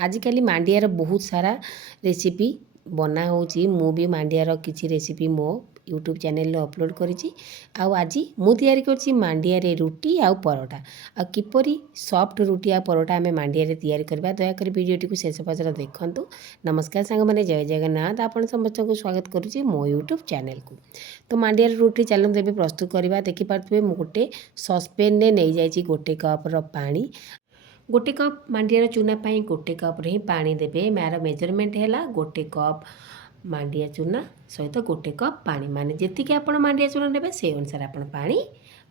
आजिकली मांडियार बहुत सारा रेसिपी बना होची। मु भी मांडियार किसी रेसिपी मो यूट्यूब चैनल अपलोड करिछि। आज मु तैयारी करछि मांडिया रे रुटी आउ परोटा। आ किपरि सॉफ्ट रुटी आ परोटा आमे मांडिया रे तैयारी करबा, दया कर वीडियोटी को शेष पर्यंत देखंतु। नमस्कार सांग माने, जय जगन्नाथ। आपण समस्त को स्वागत करुछि मो यूट्यूब चैनल को। तो मांडिया रे रुटी चलन देबे प्रस्तुत करबा। देखि पारथबे मु गोटे सॉसपेन ने नै जाइछि गोटे कप रो पानी। गोटे कप मांडिया चूना पाई गोटे कप रे पानी देबे। मार मेजरमेंट है गोटे कप मांडिया चूना सहित गोटे कप पानी, माने जी आप मांडिया चूना ने से अनुसार आप पानी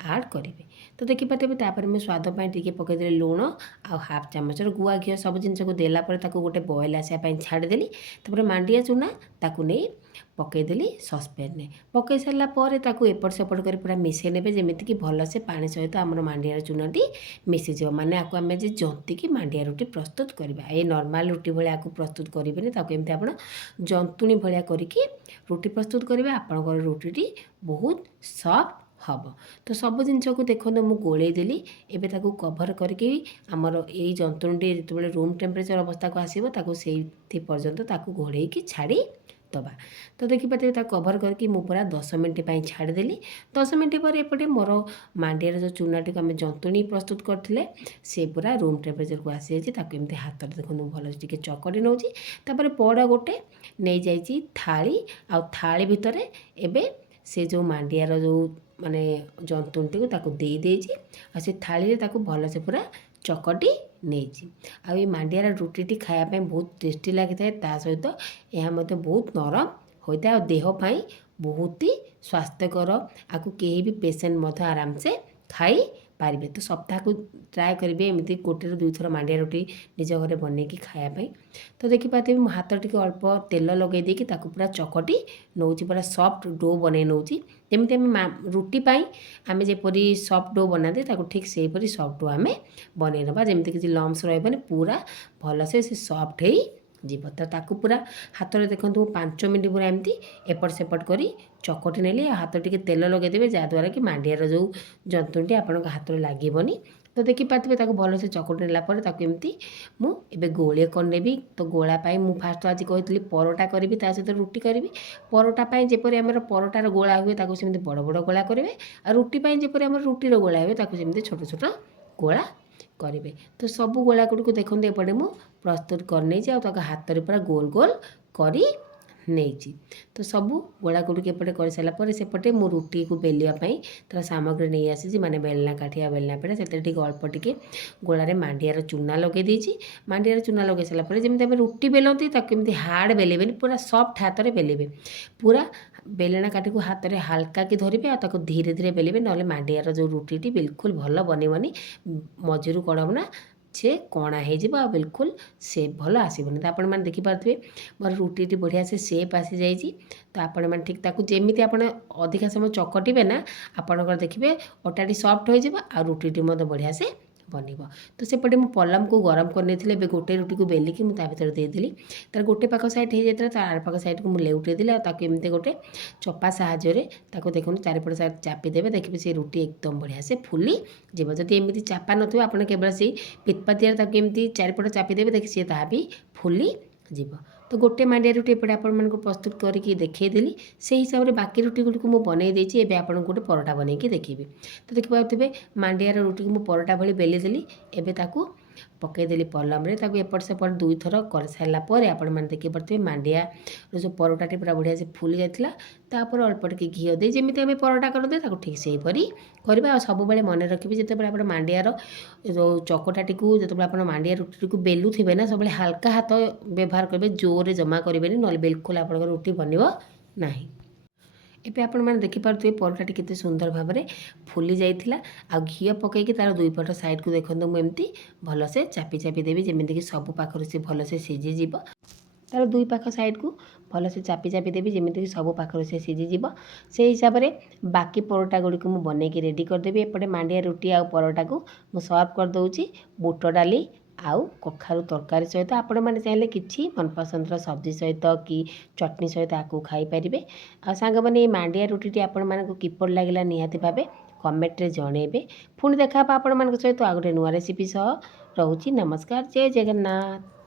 आड करेंगे। तो देखिपारे तापर मैं स्वाद टी पकईदे लुण आ हाफ चामच गुआ घी सब जिनस को देलापर गोटे बॉयल आसापी छाड़देली। तापर मांडिया चूना ताकू नहीं पकईदेली ससपेन में पकई सारापर एपट सेपट कर पूरा मिसई ने जमीक भलसे पानी सहित आम मांडिया चूनाटी मिसीज। माने आपको आम जंतिकी मांडिया रुटी प्रस्तुत करवा। ये नॉर्मल रुटी भाई आपको प्रस्तुत करेंगे, एमती आप जंतुणी भाया करके रुटी प्रस्तुत करेंगे। आपंकर रुटी बहुत सॉफ्ट हम। तो सब जिनस को देखो मु गोले देली। एबे ताकू कभर करके आमर यही जंतुणी जो रूम टेम्परेचर अवस्था को आसो से पर्यंत ताकू घोड़े की छाड़ी दबा। तो देखिए कभर करके मु पूरा 10 मिनट पर छाड़देली। 10 मिनट पर एपटे मोर मांडियार जो चूनाटी को आम जंतुणी प्रस्तुत करते से पूरा रूम टेम्परेचर को आसी जाती। एमती हाथ में देखो भल टे चकड़ी नौची। तापर बड़ गोटे नहीं जाइए थाली, आ थाली भितर एबे से जो मांडियार जो माने जंतुणी को दे देछि। आ से थाली रे भल से पूरा चकटी नहीं। आ ये मांडियार रुटी खायापी बहुत टेस्टी लगी था। ता सहित यह बहुत नरम होता है और देहपाई बहुत ही स्वास्थ्यकर। आपको कहीं भी पेसेंट आराम से खाई पारे। तो सप्ताह को ट्राए करेंगे एमती गोटे रू 2 थर मांडिया रुटी निज घर बनईकि खायापी। तो देखिपारे मो हाथ टी अल्प तेल लगे देकी पूरा चकटी नौची, पूरा सॉफ्ट डो बन नौची। जमी आम रुटी आम जपरी सॉफ्ट डो बनाते ठीक से हीपरी सॉफ्ट डो आम बनई ना, जमी किसी लम्स रही पूरा भलसे से सॉफ्ट हो जीव। तो ताकू पूरा हाथ में देखो 5 मिनट पूरा एमती एपट सेपट कर चकटी नेली। हाथ टी तेल लगेदेवे जहाँद्वारा कि मांडियार जो जंतुटी आपण हाथ में लगेनि। तो देखिपारे भल से चकटी नेलापर एमती मुझे गोले करनेबी। तो गोलापाई मु फास्ट आज कही परोटा करी सहित रुटी करी। परोटापाई जपरी आम परोटार गोला हुए सेमती बड़ बड़ गोला करेंगे। आ रुटीपाई जपरी आम रुटीर गोला हुए सेमती छोट छोट गोला करेंगे। तो सबू गोला गुड़ी देखते एपटे मु प्रस्तुत कर हाथ में पूरा गोल गोल करी नहीं। तो सबू गोला गुड़ी एपटे कर सारापर सेपटे मु रुटी को बेलियापाई तार सामग्री नहीं आसी, माने बेलना काठिया बेलना पेड़ा से अल्प टिके गोलार मांडियार चूना लगे देछि। मांडियार चूना लगे सारापर जमी आम रुटी बेलती एमती हार्ड बेलेबे, पूरा सॉफ्ट हाथ में बेलेबे। पूरा बेलना काठी को हाथ में हल्का कि धरवे और धीरे धीरे बेलेबे, ना मांडियार जो रुटी बिल्कुल भल बनबनी। मझीरू कड़बना से कणा हो बिल्कुल सेप भल आसबनी। तो आपण मैंने देखिपे मोर रुटी बढ़िया से सेप आसी जाइए। तो आपण मैंने ठीक जमी आप अधिका समय चकटे ना आपंकर देखिए अटाटी सॉफ्ट हो रुटी बढ़िया से बनब। तो सेपटे मु पलम को गरम करने गोटे रुटी को बेलिकी मुझे भर देदेली। तार गोटे पाख साइड हो जाता तार आर पाख साइड को मुझे लेउटे देली। एमती गोटे चपा साहाय्य देखो चारिपट साइड चापीदेवे। देखिए से रुटी एकदम बढ़िया से फुली जीव। जदि एमती चापा नथिबो आपण केवल से पितपातियार एमती चारिपट चापीदेवे, देखिए सी ता भी फुली जीव। तो गोटे मांडिया रुटी एपटे आपको प्रस्तुत करके देखईदेली। से हिसाब से बाकी रुटी गुड़ी को बनई देछि। एबे आपन गोटे परोटा बनईकी देखिबे। तो देखिए मांडियार रुटी को परोटा भली बेली देली। एबे ताकू पकईदेली पलम रे एपट सेपट 2 थर कर सारापर आपण मैंने देखिपे मांडिया जो परोटाटी पूरा बढ़िया से फुली जाता। तापर अल्प टिके घी दे जमी आम परोटा करते ठीक से करवा। सब मन रखिए जिते आप मांडियार जो चकटाटी को जो आप मांडिया रुटी को बेलुवे ना सब हल्का हाथ व्यवहार करेंगे, जोरे जमा करेंगे ना बिल्कुल आप रुटी बनब ना। एबे आपण मैंने देखिपे परोटाटी केते सुंदर भाव में फुली जाइथिला। आ घी पकईकी तार 2 पट साइड को देखो मुझे भल से चापी चापी देवी जमीक सब पाखर से भल से सीझीज। तार 2 पाख साइड को भल से चापी चापी देवी जमीक सब पाखर से सीझीज। से हिसाब से बाकी परोटा गुड़ी को बनईकी रेडी करदेवी। एपटे मांडिया रुटी आ परोटा को मुझे सर्व कर दूची बुट डाली आउ कखारू तरकारी सहित। आपण मैंने चाहिए कि मनपसंदर सब्जी सहित कि चटनी सहित आपको खाईपारे। आ सांग मैंने मांडिया रुटी आपण मानक किपर लगे निहाती भावे कमेंट रे जणेबे। पुणी देखा आपण मान सहित आ गोटे नुआ रेसिपी सह। रहुची नमस्कार, जय जगन्नाथ।